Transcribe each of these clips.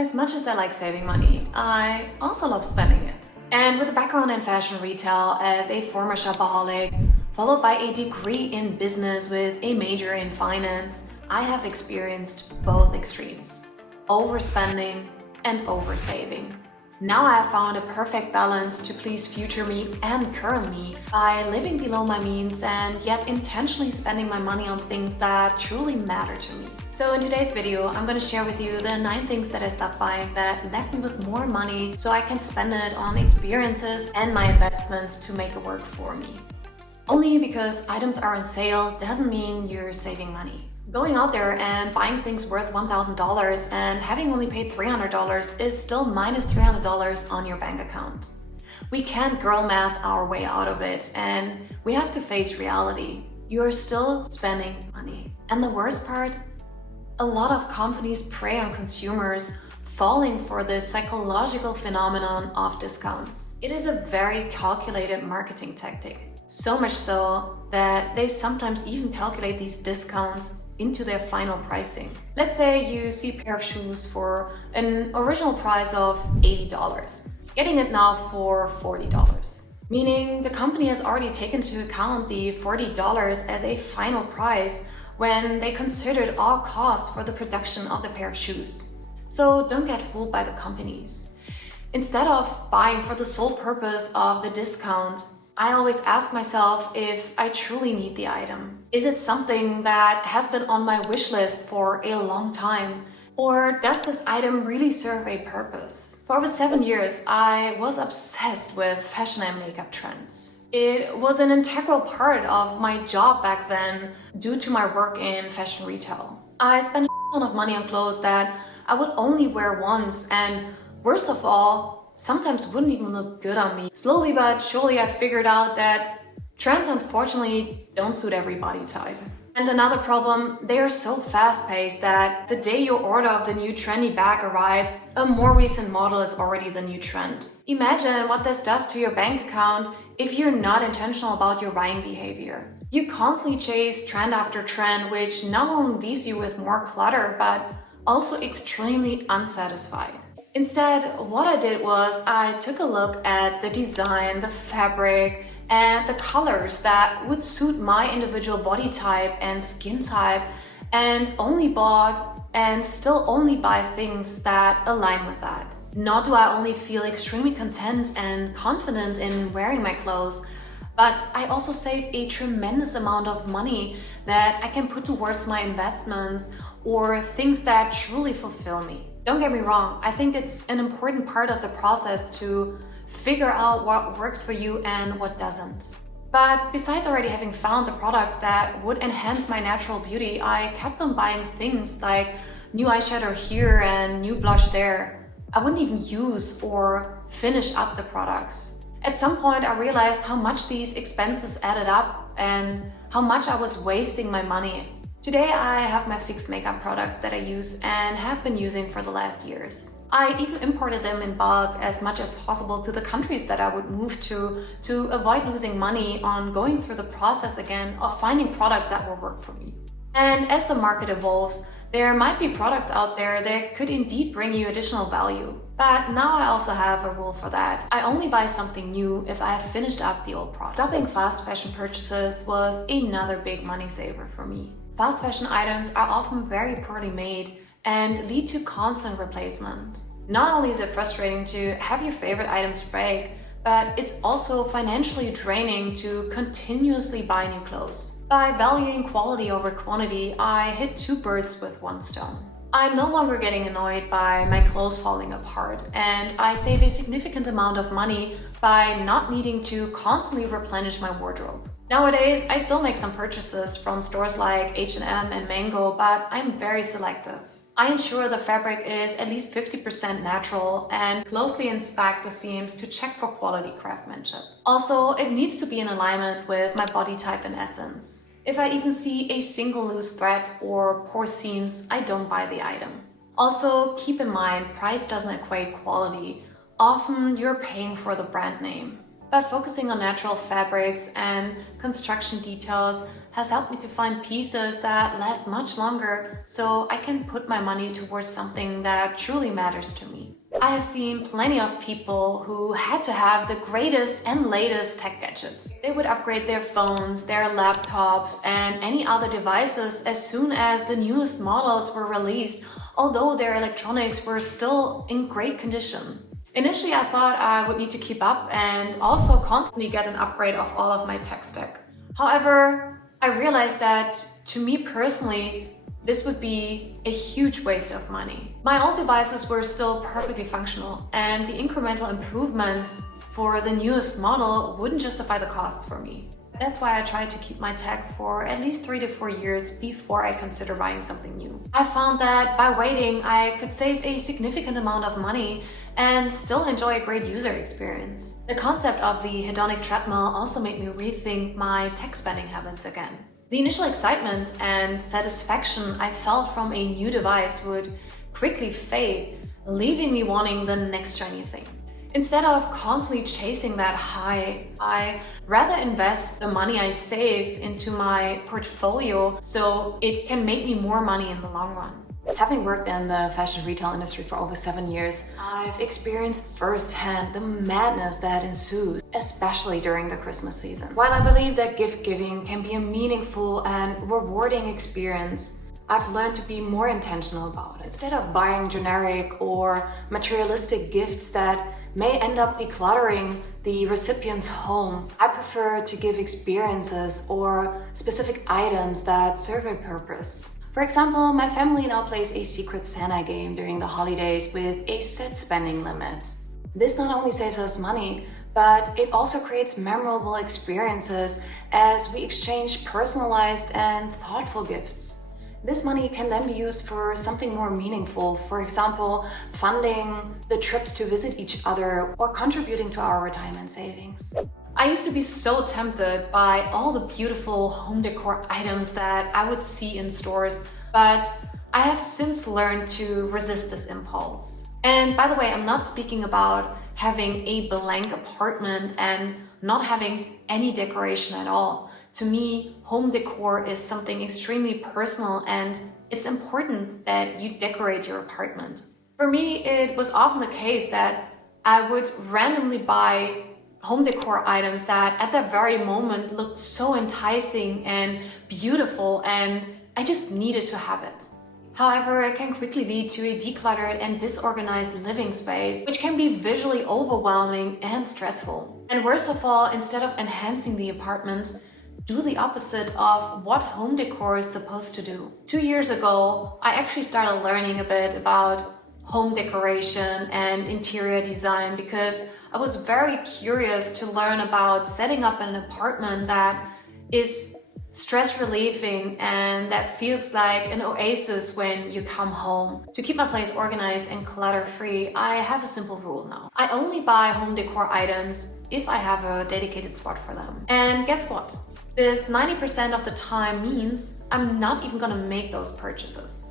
As much as I like saving money, I also love spending it. And with a background in fashion retail as a former shopaholic, followed by a degree in business with a major in finance, I have experienced both extremes: overspending and oversaving. Now I have found a perfect balance to please future me and current me by living below my means and yet intentionally spending my money on things that truly matter to me. So in today's video, I'm going to share with you the 9 things that I stopped buying that left me with more money so I can spend it on experiences and my investments to make it work for me. Only because items are on sale doesn't mean you're saving money. Going out there and buying things worth $1,000 and having only paid $300 is still minus $300 on your bank account. We can't girl math our way out of it, and we have to face reality. You're still spending money. And the worst part? A lot of companies prey on consumers falling for this psychological phenomenon of discounts. It is a very calculated marketing tactic. So much so that they sometimes even calculate these discounts into their final pricing. Let's say you see a pair of shoes for an original price of $80, getting it now for $40. Meaning the company has already taken into account the $40 as a final price when they considered all costs for the production of the pair of shoes. So don't get fooled by the companies. Instead of buying for the sole purpose of the discount, I always ask myself if I truly need the item. Is it something that has been on my wish list for a long time? Or does this item really serve a purpose? For over 7 years, I was obsessed with fashion and makeup trends. It was an integral part of my job back then due to my work in fashion retail. I spent a ton of money on clothes that I would only wear once, and worst of all, sometimes wouldn't even look good on me. Slowly but surely I figured out that trends unfortunately don't suit every body type. And another problem, they are so fast-paced that the day your order of the new trendy bag arrives, a more recent model is already the new trend. Imagine what this does to your bank account if you're not intentional about your buying behavior. You constantly chase trend after trend, which not only leaves you with more clutter, but also extremely unsatisfied. Instead, what I did was I took a look at the design, the fabric, and the colors that would suit my individual body type and skin type, and only bought and still only buy things that align with that. Nor do I only feel extremely content and confident in wearing my clothes, but I also save a tremendous amount of money that I can put towards my investments or things that truly fulfill me. Don't get me wrong, I think it's an important part of the process to figure out what works for you and what doesn't. But besides already having found the products that would enhance my natural beauty, I kept on buying things like new eyeshadow here and new blush there. I wouldn't even use or finish up the products. At some point I realized how much these expenses added up and how much I was wasting my money. Today I have my fixed makeup products that I use and have been using for the last years. I even imported them in bulk as much as possible to the countries that I would move to avoid losing money on going through the process again of finding products that will work for me. And as the market evolves, there might be products out there that could indeed bring you additional value. But now I also have a rule for that. I only buy something new if I have finished up the old product. Stopping fast fashion purchases was another big money saver for me. Fast fashion items are often very poorly made and lead to constant replacement. Not only is it frustrating to have your favorite items break, but it's also financially draining to continuously buy new clothes. By valuing quality over quantity, I hit 2 birds with 1 stone. I'm no longer getting annoyed by my clothes falling apart, and I save a significant amount of money by not needing to constantly replenish my wardrobe. Nowadays, I still make some purchases from stores like H&M and Mango, but I'm very selective. I ensure the fabric is at least 50% natural and closely inspect the seams to check for quality craftsmanship. Also, it needs to be in alignment with my body type and essence. If I even see a single loose thread or poor seams, I don't buy the item. Also, keep in mind, price doesn't equate quality. Often you're paying for the brand name. But focusing on natural fabrics and construction details has helped me to find pieces that last much longer, so I can put my money towards something that truly matters to me. I have seen plenty of people who had to have the greatest and latest tech gadgets. They would upgrade their phones, their laptops, and any other devices as soon as the newest models were released, although their electronics were still in great condition. Initially, I thought I would need to keep up and also constantly get an upgrade of all of my tech stack. However, I realized that to me personally, this would be a huge waste of money. My old devices were still perfectly functional, and the incremental improvements for the newest model wouldn't justify the costs for me. That's why I try to keep my tech for at least 3 to 4 years before I consider buying something new. I found that by waiting, I could save a significant amount of money and still enjoy a great user experience. The concept of the hedonic treadmill also made me rethink my tech spending habits again. The initial excitement and satisfaction I felt from a new device would quickly fade, leaving me wanting the next shiny thing. Instead of constantly chasing that high, I rather invest the money I save into my portfolio so it can make me more money in the long run. Having worked in the fashion retail industry for over 7 years, I've experienced firsthand the madness that ensues, especially during the Christmas season. While I believe that gift giving can be a meaningful and rewarding experience, I've learned to be more intentional about it. Instead of buying generic or materialistic gifts that may end up decluttering the recipient's home, I prefer to give experiences or specific items that serve a purpose. For example, my family now plays a Secret Santa game during the holidays with a set spending limit. This not only saves us money, but it also creates memorable experiences as we exchange personalized and thoughtful gifts. This money can then be used for something more meaningful, for example, funding the trips to visit each other or contributing to our retirement savings. I used to be so tempted by all the beautiful home decor items that I would see in stores, but I have since learned to resist this impulse. And by the way, I'm not speaking about having a blank apartment and not having any decoration at all. To me, home decor is something extremely personal, and it's important that you decorate your apartment. For me, it was often the case that I would randomly buy home decor items that at that very moment looked so enticing and beautiful, and I just needed to have it. However, it can quickly lead to a decluttered and disorganized living space, which can be visually overwhelming and stressful. And worst of all, instead of enhancing the apartment, do the opposite of what home decor is supposed to do. 2 years ago, I actually started learning a bit about home decoration and interior design because I was very curious to learn about setting up an apartment that is stress relieving and that feels like an oasis when you come home. To keep my place organized and clutter free, I have a simple rule now. I only buy home decor items if I have a dedicated spot for them. And guess what? This 90% of the time means I'm not even gonna make those purchases,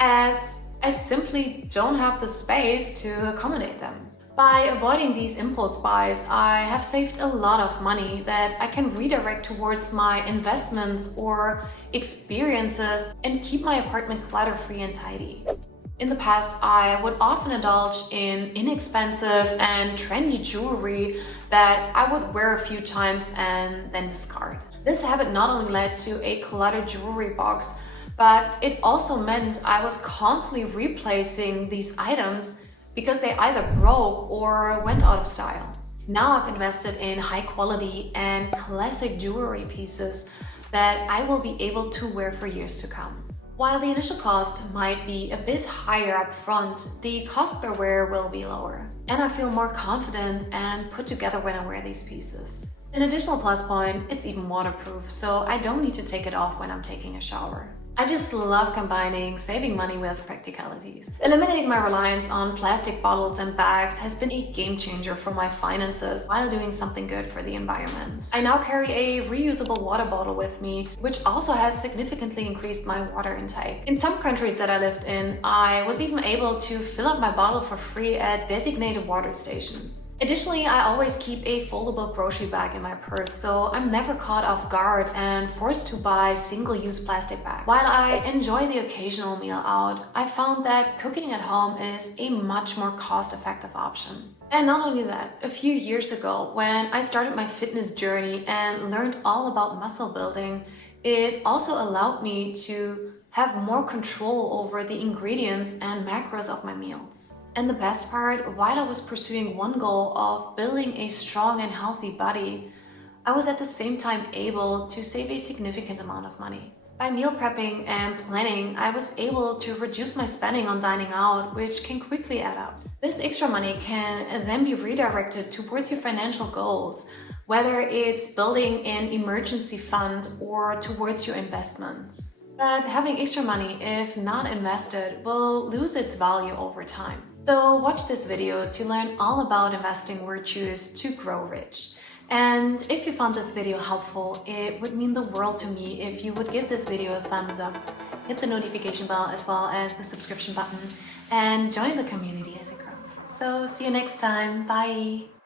as I simply don't have the space to accommodate them. By avoiding these impulse buys, I have saved a lot of money that I can redirect towards my investments or experiences and keep my apartment clutter-free and tidy. In the past, I would often indulge in inexpensive and trendy jewelry that I would wear a few times and then discard. This habit not only led to a cluttered jewelry box, but it also meant I was constantly replacing these items because they either broke or went out of style. Now I've invested in high quality and classic jewelry pieces that I will be able to wear for years to come. While the initial cost might be a bit higher up front, the cost per wear will be lower. And I feel more confident and put together when I wear these pieces. An additional plus point, it's even waterproof, so I don't need to take it off when I'm taking a shower. I just love combining saving money with practicalities. Eliminating my reliance on plastic bottles and bags has been a game changer for my finances while doing something good for the environment. I now carry a reusable water bottle with me, which also has significantly increased my water intake. In some countries that I lived in, I was even able to fill up my bottle for free at designated water stations. Additionally, I always keep a foldable grocery bag in my purse, so I'm never caught off guard and forced to buy single-use plastic bags. While I enjoy the occasional meal out, I found that cooking at home is a much more cost-effective option. And not only that, a few years ago, when I started my fitness journey and learned all about muscle building, it also allowed me to have more control over the ingredients and macros of my meals. And the best part, while I was pursuing one goal of building a strong and healthy body, I was at the same time able to save a significant amount of money. By meal prepping and planning, I was able to reduce my spending on dining out, which can quickly add up. This extra money can then be redirected towards your financial goals, whether it's building an emergency fund or towards your investments. But having extra money, if not invested, will lose its value over time. So watch this video to learn all about investing virtues to grow rich. And if you found this video helpful, it would mean the world to me if you would give this video a thumbs up, hit the notification bell as well as the subscription button, and join the community as it grows. So see you next time. Bye!